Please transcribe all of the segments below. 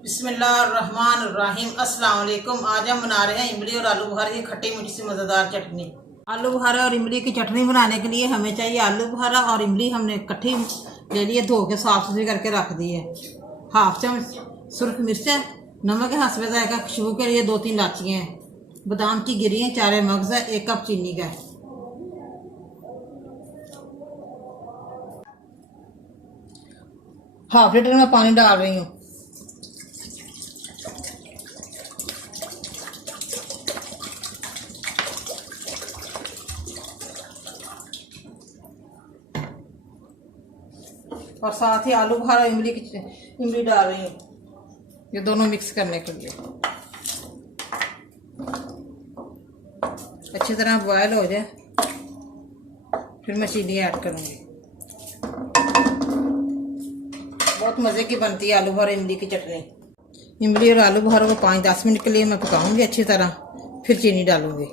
बिस्मिल्लाहिर्रहमानिर्रहीम। अस्सलाम वालेकुम। आज हम बना रहे हैं इमली और आलू बुखारे की खट्टी मीठी सी मज़ेदार चटनी। आलू बुखारा और इमली की चटनी बनाने के लिए हमें चाहिए आलू बुखारा और इमली हमने इकट्ठी ले लिए, धो के साफ सुथरी करके रख दी है। हाफ चम्मच सुर्ख मिर्च है, नमक है हस्बे जायका, खुशबू के लिए 2-3 इलाचियाँ हैं, बादाम की गिरी है, 4 मगज़ है, 1 कप चीनी का है। हाफ लीटर में पानी डाल रही हूँ। और साथ ही आलू बुखारा इमली डाल रही हूँ, ये दोनों मिक्स करने के लिए। अच्छी तरह बॉयल हो जाए फिर मैं चीनी ऐड करूँगी। बहुत मज़े की बनती है आलू बुखारा इमली की चटनी। इमली और आलू बुखारा को 5-10 मिनट के लिए मैं पकाऊंगी अच्छी तरह, फिर चीनी डालूंगी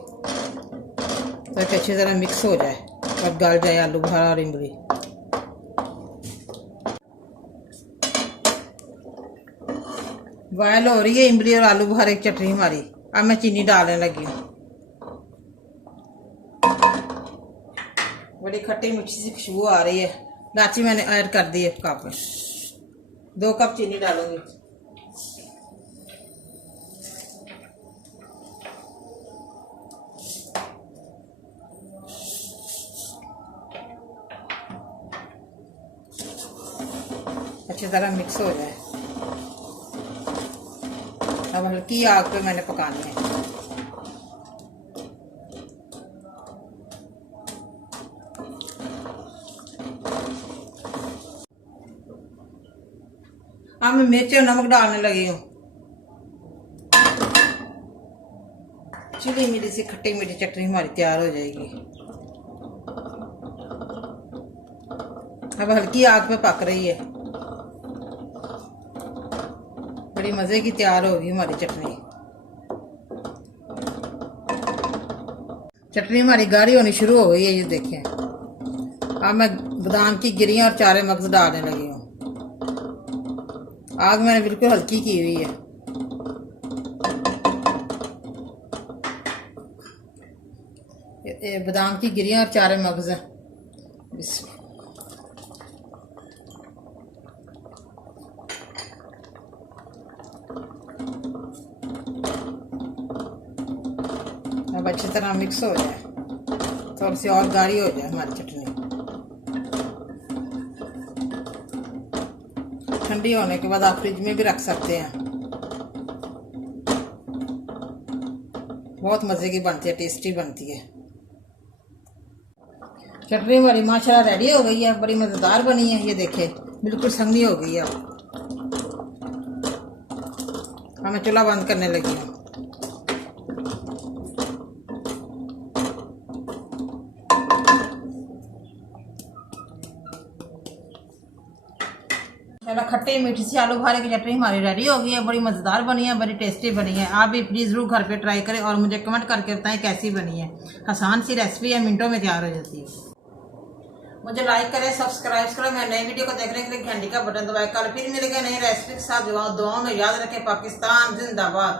ताकि अच्छी तरह मिक्स हो जाए और गल जाए आलू बुखारा और इमली। बॉयल हो रही है इमली और आलू बुखारे की चटनी हमारी। अब मैं चीनी डालने लगी हूँ। बड़ी खट्टी मीठी सी खुशबू आ रही है। इलायची मैंने ऐड कर दी है कप में। 2 कप चीनी डालूंगी। अच्छी तरह मिक्स हो जाए। अब हल्की आग पे मैंने पकानी है। अब मैं मिर्च और नमक डालने लगी हूँ। चिली मीठी सी खट्टी मीठी चटनी हमारी तैयार हो जाएगी। अब हल्की आग पे पक रही है। बड़ी मज़े की तैयार होगी हमारी चटनी। चटनी हमारी गाढ़ी होनी शुरू हो गई है, ये देखें। अब मैं बादाम की गिरियां और 4 मगज़ डालने लगी हूँ। आग मैंने बिल्कुल हल्की की हुई है। बादाम की गिरियां और 4 मगज़ हैं। अब अच्छी तरह मिक्स हो जाए, थोड़ी सी और गाढ़ी हो जाए हमारी चटनी। ठंडी होने के बाद आप फ्रिज में भी रख सकते हैं। बहुत मज़े की बनती है, टेस्टी बनती है। चटनी हमारी माशाल्लाह रेडी हो गई है। बड़ी मज़ेदार बनी है, ये देखें बिल्कुल संगनी हो गई है। अब मैं चूल्हा बंद करने लगी हूँ। खट्टी मीठी सी आलू बुखारे की चटनी हमारी रेडी हो गई है। बड़ी मज़ेदार बनी है, बड़ी टेस्टी बनी है। आप भी प्लीज़ ज़रूर घर पे ट्राई करें और मुझे कमेंट करके बताएं कैसी बनी है। आसान सी रेसिपी है, मिनटों में तैयार हो जाती है। मुझे लाइक करें, सब्सक्राइब करें। मैं नई वीडियो को देखने के लिए घंटी का बटन दबाएं। कल फिर मिलेगा नई रेसिपी के साथ। दुआओं में याद रखें। पाकिस्तान जिंदाबाद।